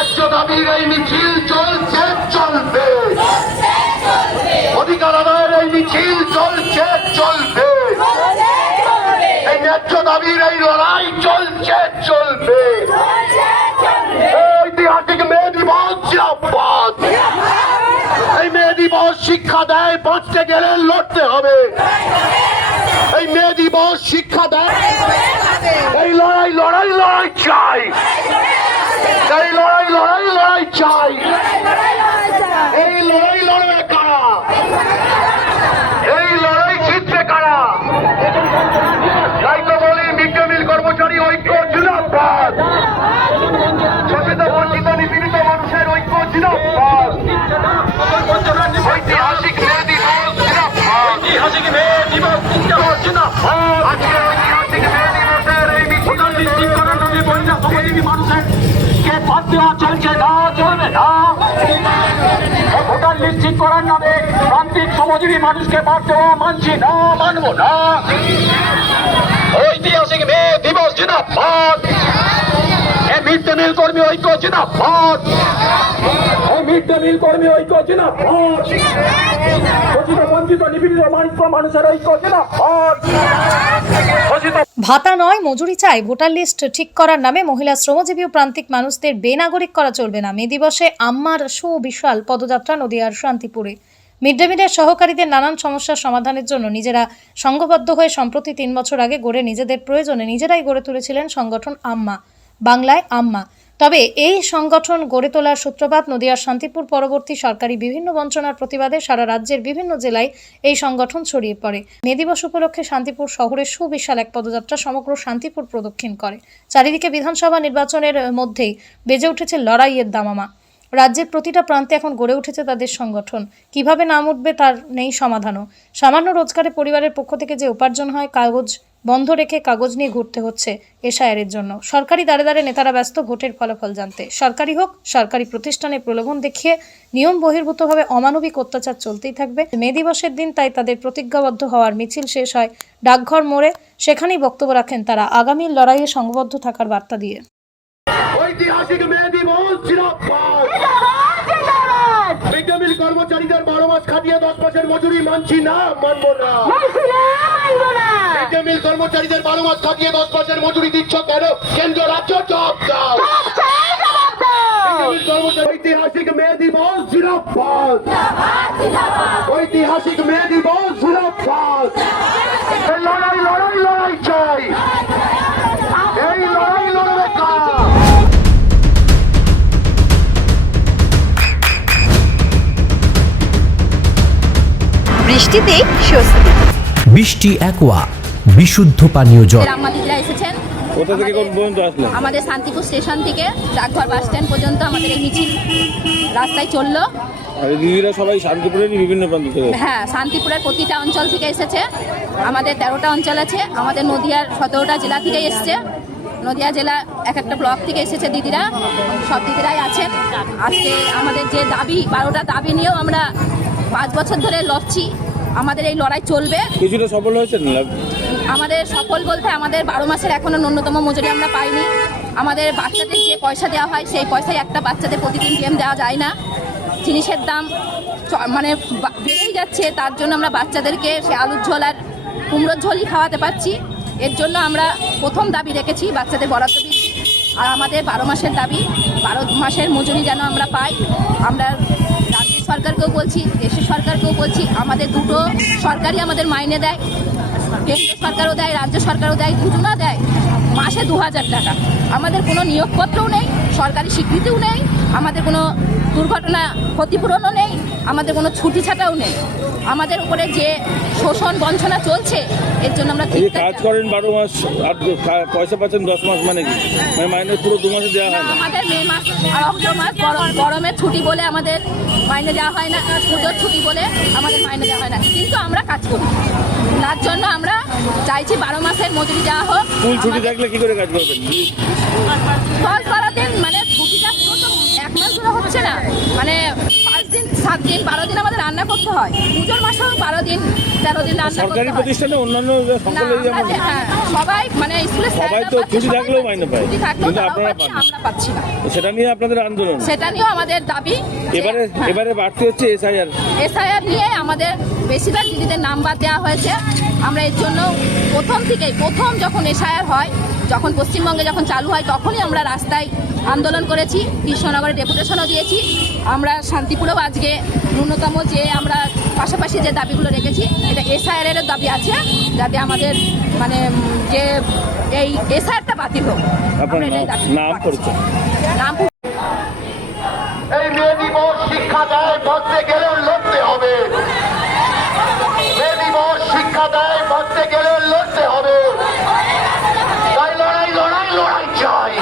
ন্যায্য দাবির এই মিছিল চলছে চলবে, অধিকার আদায়ের এই মিছিল চলছে চলবে, এই ন্যায্য দাবির এই লড়াই চলছে চলবে। ঐতিহাসিক মে দিবস জিন্দাবাদ। এই মে দিবস শিক্ষা দেয় বাঁচতে গেলে লড়তে হবে। এই মে দিবস শিক্ষা দেয় এই লড়াই লড়াই লড়াই চাই, এই লড়াই লড়াই লড়াই চাই। এই লড়াই লড়বে কারা? এই লড়াই জিতবে কারা? তাই তো বলি মিড ডে মিল কর্মচারী ঐক্য জিন্দাবাদ, শোষিত বঞ্চিত নিপীড়িত মানুষের ঐক্য জিন্দাবাদ। ঐতিহাসিক মে দিবস জিন্দাবাদ, ঐতিহাসিক মে দিবস জিন্দাবাদ। আজকের ঐতিহাসিক মে দিবসের এই মিছিল নিশ্চিত করার নামে বন্যা শ্রমজীবী মানুষের কে বাদ দেওয়া চলছে না, চলবে না। ভোটার নিশ্চিত করার নামে প্রান্তিক শ্রমজীবী মানুষকে বাদ দেওয়া মানছি না, মানব না। ঐতিহাসিক মে দিবস জিন্দাবাদ। মিড ডে মিল কর্মী ঐক্য জিন্দাবাদ, মিড ডে মিল কর্মী ঐক্য জিন্দাবাদ। শোষিত বঞ্চিত নিপীড়িত মানুষের ঐক্য জিন্দাবাদ। ভাতা নয় মজুরি চাই, ভোটার লিস্ট ঠিক করার নামে মহিলা শ্রমজীবী ও প্রান্তিক মানুষদের বেনাগরিক করা চলবে না। মে দিবসে আম্মার সুবিশাল পদযাত্রা নদিয়ার শান্তিপুরে। মিড ডে মিলের সহকারীদের নানান সমস্যার সমাধানের জন্য নিজেরা সংঘবদ্ধ হয়ে সম্প্রতি 3 বছর আগে গড়ে নিজেদের প্রয়োজনে নিজেরাই গড়ে তুলেছিলেন সংগঠন আম্মা, বাংলায় আম্মা। তবে এই সংগঠন গড়ে তোলার সূত্রপাত নদিয়ার শান্তিপুর। পরবর্তী সরকারি বিভিন্ন বঞ্চনার প্রতিবাদে সারা রাজ্যের বিভিন্ন জেলায় এই সংগঠন ছড়িয়ে পড়ে। মে দিবস উপলক্ষে শান্তিপুর শহরের সুবিশাল এক পদযাত্রা সমগ্র শান্তিপুর প্রদক্ষিণ করে। চারিদিকে বিধানসভা নির্বাচনের মধ্যেই বেজে উঠেছে লড়াইয়ের দামামা। রাজ্যের প্রতিটা প্রান্তে এখন গড়ে উঠেছে তাদের সংগঠন। কিভাবে নাম উঠবে তার নেই সমাধানও। সামান্য রোজগারে পরিবারের পক্ষ থেকে যে উপার্জন হয়, কাগজ বন্ধ রেখে কাগজ নিয়ে ঘুরতে হচ্ছে এশায়ারের জন্য। সরকারি দ্বারে দ্বারে নেতারা ব্যস্ত ভোটের ফলাফল জানতে। সরকারি হোক সরকারি প্রতিষ্ঠানে প্রলোভন দেখিয়ে নিয়ম বহির্ভূতভাবে অমানবিক অত্যাচার চলতেই থাকবে। মে দিবসের দিন তাই তাদের প্রতিজ্ঞাবদ্ধ হওয়ার মিছিল শেষ হয় ডাকঘর মোড়ে। সেখানেই বক্তব্য রাখেন তারা আগামীর লড়াইয়ে সংঘবদ্ধ থাকার বার্তা দিয়ে। ঐতিহাসিক মে দিবস জিন্দাবাদ। মিড ডে মিল কর্মচারীদের 12 মাস খাটিয়ে 10 মাসের মজুরি মানছি না, মানব না। মিড ডে মিল কর্মচারীদের 12 মাস খাটিয়ে 10 মাসের মজুরি দিচ্ছ কেন? কেন্দ্র রাজ্য জবাব দাও। ঐতিহাসিক মে দিবস জিন্দাবাদ, ঐতিহাসিক মে দিবস জিন্দাবাদ। লড়াই লড়াই লড়াই চাই, এই লড়াই লড়বে কারা? বৃষ্টিতে স্বস্তি। বৃষ্টি অ্যাকোয়া বিশুদ্ধ পানীয় জল। দিদিরা এসেছেন কোথা থেকে কোন পর্যন্ত আসলো? আমাদের শান্তিপুর স্টেশন থেকে ডাকঘর বাস স্ট্যান্ড পর্যন্ত আমাদের এই মিছিল রাস্তায় চললো। আর দিদিরা সবাই শান্তিপুরেরই বিভিন্ন প্রান্ত থেকে? হ্যাঁ, শান্তিপুরের প্রতিটা অঞ্চল থেকে এসেছে। আমাদের 13টা অঞ্চল আছে। আমাদের নদিয়ার 17টা জেলা থেকে এসছে। নদিয়া জেলা এক একটা ব্লক থেকে এসেছে দিদিরা, সব দিদিরাই আছেন। আজকে আমাদের যে দাবি 12টা দাবি নিয়েও আমরা 5 বছর ধরে লড়ছি। আমাদের এই লড়াই চলবে। কিছুটা সফল হয়েছেন? আমাদের সফল বলতে আমাদের 12 মাসের এখনো ন্যূনতম মজুরি আমরা পাইনি। আমাদের বাচ্চাদের যে পয়সা দেওয়া হয় সেই পয়সায় একটা বাচ্চাদের প্রতিদিন ডিম দেওয়া যায় না। জিনিসের দাম মানে বেড়েই যাচ্ছে, তার জন্য আমরা বাচ্চাদেরকে সে আলুর ঝোল আর কুমড়োর ঝোলই খাওয়াতে পারছি। এর জন্য আমরা প্রথম দাবি রেখেছি বাচ্চাদের বরাদ্দ বৃদ্ধি। আর আমাদের 12 মাসের দাবি 12 মাসের মজুরি যেন আমরা পাই। আমরা রাজ্য সরকারকেও বলছি, দেশের সরকারকেও বলছি, আমাদের দুটো সরকারই আমাদের মাইনে দেয়। কেন্দ্র সরকারও দেয়, রাজ্য সরকারও দেয়, দুজনা দেয় মাসে 2000 টাকা। আমাদের কোনো নিয়োগপত্রও নেই, সরকারি স্বীকৃতিও নেই, আমাদের কোনো দুর্ঘটনা ক্ষতিপূরণও নেই, আমাদের কোনো ছুটি ছাটাও নেই। আমাদের উপরে যে শোষণ বঞ্চনা চলছে এর জন্য আমরা কাজ করেন 12 মাস আর পয়সা পাচ্ছেন 10 মাস, মানে কি মাইনে পুরো 2 মাসে দেওয়া হয় না? আমাদের মে মাস আর অক্টোবর মাস গরমের ছুটি বলে আমাদের মাইনে দেওয়া হয় না, পুজোর ছুটি বলে আমাদের মাইনে দেওয়া হয় না, কিন্তু আমরা কাজ করি। তার জন্য আমরা চাইছি 12 মাসের মজুরি দেওয়া হোক। ফুল ছুটি থাকলে কি করে কাজ করবেন? 10-12 দিন, মানে ছুটিটা পুরো তো 1 মাস ধরে হচ্ছে না, মানে 5 দিন 7 দিন 12 দিন আমাদের রান্না করতে করতে হয়। পুজোর মাসেও 12 দিন 13 দিন রান্না করতে সরকারি হয়। প্রতিষ্ঠানে অন্যান্য না, সকলেই যেমন আমরা হ্যাঁ, সবাই মানে স্কুলে সবাই তো ছুটি থাকলেও মাইনে পায়, ছুটি থাকলেও কিন্তু তারাও আপনারা পাচ্ছে, পান না। আমরা পাচ্ছি না। সেটা নিয়ে আপনাদের আন্দোলন। সেটা নিয়েও আমাদের দাবি যে, এবারে হ্যাঁ, এবারে বাড়তি হচ্ছে SIR। এসআইআর নিয়ে আমাদের বেশিরভাগ দিদিদের নাম বাদ দেওয়া হয়েছে। আমরা এর জন্য প্রথম যখন এসআইআর হয়, যখন পশ্চিমবঙ্গে যখন চালু হয়, তখনই আমরা রাস্তায় আন্দোলন করেছি, কৃষ্ণনগরে ডেপুটেশনও দিয়েছি। আমরা শান্তিপুরেও আজকে ন্যূনতম যে আমরা পাশাপাশি যে দাবিগুলো রেখেছি, এটা এসআইআর এর দাবি আছে, যাতে আমাদের মানে যে এই এসআইআরটা বাতিল হোক। আপনার আমরা এটাই দাবি নাম করছি। পরিচয়। নাম এই মে দিবস শিক্ষা দেয় বাঁচতে গেলেও লড়তে হবে। মে দিবস শিক্ষা দেয় বাঁচতে গেলেও লড়তে হবে। তাই লড়াই লড়াই লড়াই চাই।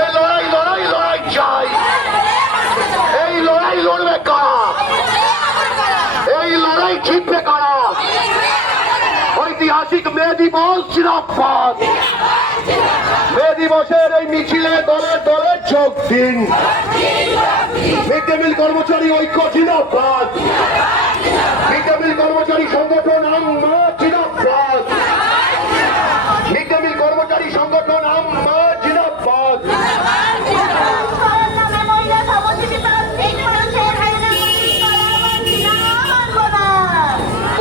এই লড়াই লড়াই লড়াই চাই। এই লড়াই লড়বে কারা? এই লড়াই জিতবে কারা? ঐতিহাসিক মে দিবস জিন্দাবাদ। মে দিবসের এই মিছিলে দলে দলে যোগ দিন। মিড ডে মিল কর্মচারী ঐক্য জিন্দাবাদ। মিড ডে মিল কর্মচারী সংগঠন আম্মা জিন্দাবাদ। মিড ডে মিল কর্মচারী সংগঠন আম্মা জিন্দাবাদ।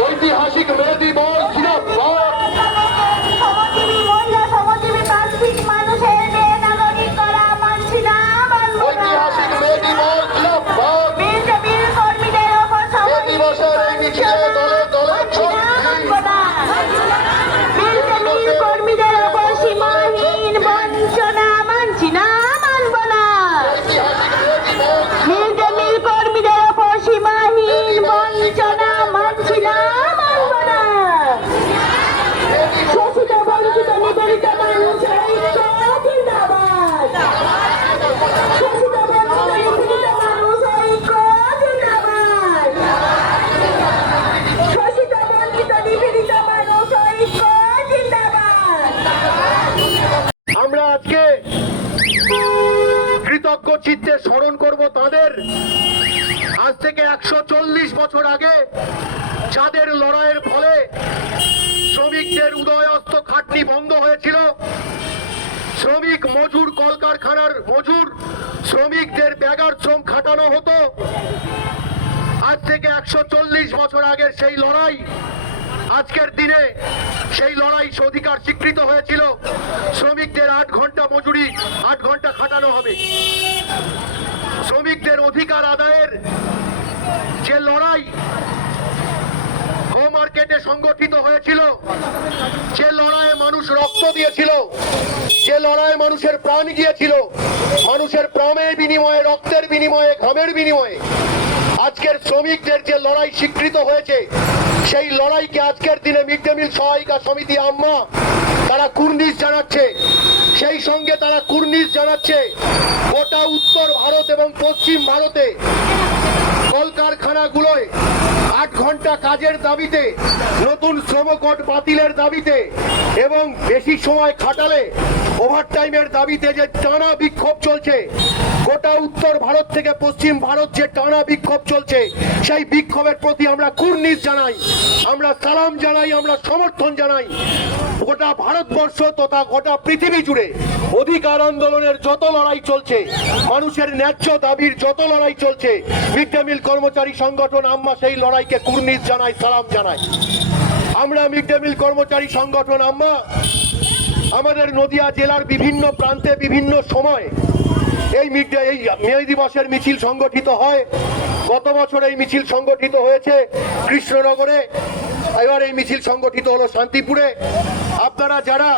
ঐতিহাসিক মে দিবস জিন্দাবাদ। ঐতিহাসিক মে দিবস জিন্দাবাদ। মে দিবসের এই মিছিলে দলে দলে যোগ দিন। কর্মীদের ওপর সীমাহীন বঞ্চনা মানছি না, মানব না। মিড ডে মিল কর্মীদের ওপর সীমাহীন বঞ্চনা মানছি না, মানব না। শোষিত বঞ্চিত নিপীড়িত মানুষের ঐক্য জিন্দাবাদ। শোষিত বঞ্চিত নিপীড়িত মানুষের ঐক্য জিন্দাবাদ। শোষিত বঞ্চিত নিপীড়িত মানুষ ঐক্য জিন্দাবাদ। আমরা আজকে কৃতজ্ঞ চিত্তে স্মরণ করব তাদের, আজ থেকে 140 বছর আগে যাদের লড়াইয়ের ফলে শ্রমিকদের উদয়স্ত খাটনি বন্ধ হয়েছিল। শ্রমিক মজুর, কলকারখানার মজুর শ্রমিকদের ব্যাগার শ্রম খাটানো হতো। আজ থেকে 140 বছর আগের সেই লড়াই, আজকের দিনে সেই লড়াই অধিকার স্বীকৃত হয়েছিল। শ্রমিকদের 8 ঘন্টা মজুরি, 8 ঘন্টা খাটানো হবে। শ্রমিকদের অধিকার আদায়ের যে লড়াই হোম মার্কেটে সংগঠিত হয়েছিল, যে লড়াইয়ে মানুষ রক্ত দিয়েছিল, যে লড়াইয়ে মানুষের প্রাণ গিয়েছিল, মানুষের প্রাণের বিনিময়ে, রক্তের বিনিময়ে, ঘামের বিনিময়ে আজকের শ্রমিকদের যে লড়াই স্বীকৃত হয়েছে, সেই লড়াইকে আজকের দিনে মিড ডে মিল সহায়িকা সমিতি আম্মা তারা কুর্নিশ জানাচ্ছে। সেই সঙ্গে তারা কুর্নিশ জানাচ্ছে গোটা উত্তর ভারত এবং পশ্চিম ভারতে কলকারখানাগুলোয় 8 ঘন্টা কাজের দাবিতে, নতুন শ্রম কোড বাতিলের দাবিতে এবং বেশি সময় খাটালে ওভারটাইমের দাবিতে যে টানা বিক্ষোভ চলছে, গোটা উত্তর ভারত থেকে পশ্চিম ভারত যে টানা বিক্ষোভ চলছে, সেই বিক্ষোভের প্রতি আমরা কুর্নিশ জানাই, আমরা সালাম জানাই, আমরা সমর্থন জানাই। গোটা ভারতবর্ষ তথা গোটা পৃথিবী জুড়ে অধিকার আন্দোলনের যত লড়াই চলছে, মানুষের ন্যায্য দাবির যত লড়াই চলছে, মিড ডে মিল কর্মচারী সংগঠন আম্মা সেই লড়াইকে কুর্নিশ জানাই, সালাম জানাই। আমরা মিড ডে মিল কর্মচারী সংগঠন আম্মা আমাদের নদিয়া জেলার বিভিন্ন প্রান্তে বিভিন্ন সময় এই মে দিবসের মিছিল সংগঠিত হয়। গত বছর এই মিছিল সংগঠিত হয়েছে কৃষ্ণনগরে, এবার এই মিছিল সংগঠিত হলো শান্তিপুরে। আপনারা যারা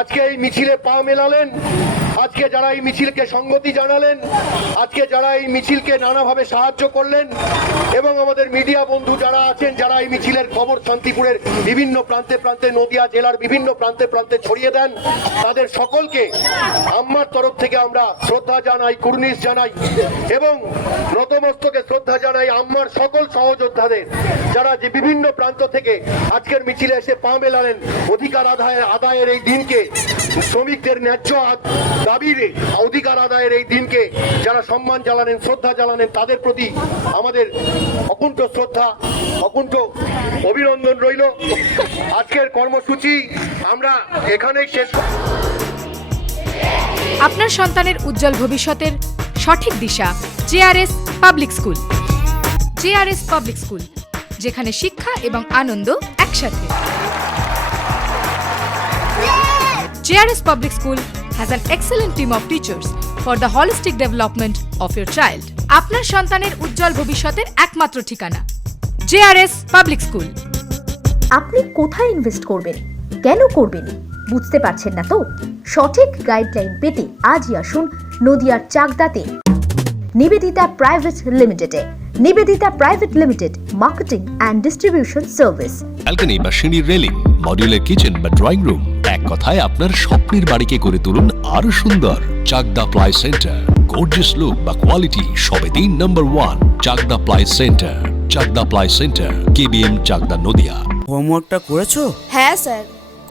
আজকে এই মিছিলে পা মেলালেন, আজকে যারা এই মিছিলকে সংগতি জানালেন, আজকে যারা এই মিছিলকে নানাভাবে সাহায্য করলেন এবং আমাদের মিডিয়া বন্ধু যারা আছেন, যারা এই মিছিলের খবর শান্তিপুরের বিভিন্ন প্রান্তে প্রান্তে, নদিয়া জেলার বিভিন্ন প্রান্তে প্রান্তে ছড়িয়ে দেন, তাদের সকলকে আম্মার তরফ থেকে আমরা শ্রদ্ধা জানাই, কুর্নিশ জানাই এবং নতমস্তকে শ্রদ্ধা জানাই আম্মার সকল সহযোদ্ধাদের, যারা যে বিভিন্ন প্রান্ত থেকে আজকের মিছিলে এসে পা মেলালেন অধিকার আদায়ের এই দিনকে শ্রমিকদের ন্যায্য দাবির অধিকার আদায়ের এই দিনকে যারা সম্মান জানালেন, শ্রদ্ধা জানালেন, তাদের প্রতি আমাদের অকুণ্ঠ শ্রদ্ধা, অকুণ্ঠ অভিনন্দন রইল। আজকের কর্মসূচি আমরা এখানেই শেষ। আপনার সন্তানের উজ্জ্বল ভবিষ্যতের সঠিক দিশা JRS public school. JRS public school, যেখানে শিক্ষা এবং আনন্দ একসাথে। JRS public school has an excellent team of teachers for the holistic development of your child. আপনার সন্তানের উজ্জ্বল ভবিষ্যতের একমাত্র ঠিকানা জেআরএস পাবলিক স্কুল। আপনি কোথায় ইনভেস্ট করবেন, কেন করবেন বুঝতে পারছেন না তো? সঠিক গাইডলাইন পেতে আজই আসুন নদিয়ার চাকদাতে নিবেদিতা প্রাইভেট লিমিটেডে। Nivedita private limited, marketing and distribution service. Balcony বা সিঁড়ির রেলিং, মডিউলার কিচেন বা ড্রয়িং রুম, এক কথায় আপনার স্বপ্নের বাড়িকে করে তুলুন আরো সুন্দর। Chakdah ply centre, gorgeous look বা কোয়ালিটি সবে 3 নম্বর 1 Chakdah ply centre. Chakdah ply centre, KBM, Chakdah, Nadia. হোমওয়ার্কটা করেছো? হ্যাঁ স্যার।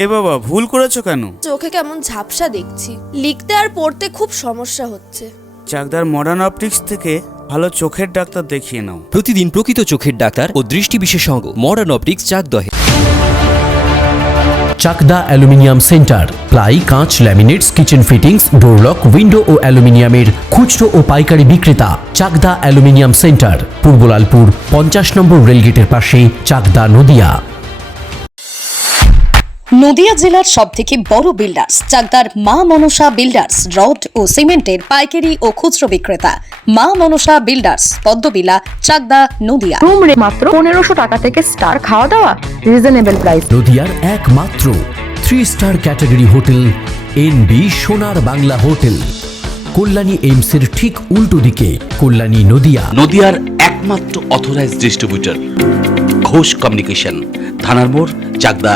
এ বাবা, ভুল করেছো কেন? চোখে কেমন ঝাপসা দেখছি, লিখতে আর পড়তে খুব সমস্যা হচ্ছে। চাকদার মডার্ন অপটিক্স থেকে ভালো চোখের ডাক্তার দেখিয়ে নাও। প্রতিদিন প্রকৃত চোখের ডাক্তার ও দৃষ্টি বিশেষজ্ঞ মডার্ন অপটিক্স চাকদহে। চাকদা অ্যালুমিনিয়াম সেন্টার, প্লাই, কাঁচ, laminates, kitchen fittings, door lock, window ও অ্যালুমিনিয়ামের খুচরো ও পাইকারি বিক্রেতা। চাকদা অ্যালুমিনিয়াম সেন্টার, পূর্ব লালপুর 50 নম্বর রেলগেটের পাশে, চাকদা, নদিয়া। নদিয়া জেলার সবথেকে বড় বিল্ডার্স চাকদার মা মনসা বিল্ডার্স, রড ও সিমেন্টের পাইকারি ও খুচরো বিক্রেতা। মা মনসা বিল্ডার্স, পদ্মবিলা, চাকদা, নদিয়া। রুম রে মাত্র 1500 টাকা থেকে স্টার, খাওয়া দাওয়া রিজনেবল প্রাইস। নদিয়ার একমাত্র 3 স্টার ক্যাটাগরি হোটেল এনবি সোনার বাংলা হোটেল, কল্যাণী এইমসের ঠিক উল্টো দিকে, কল্যাণী, নদিয়া। নদিয়ার একমাত্র অথরাইজড ডিস্ট্রিবিউটর ঘোষ কমিউনিকেশন, থানার মোড়, চাকদা,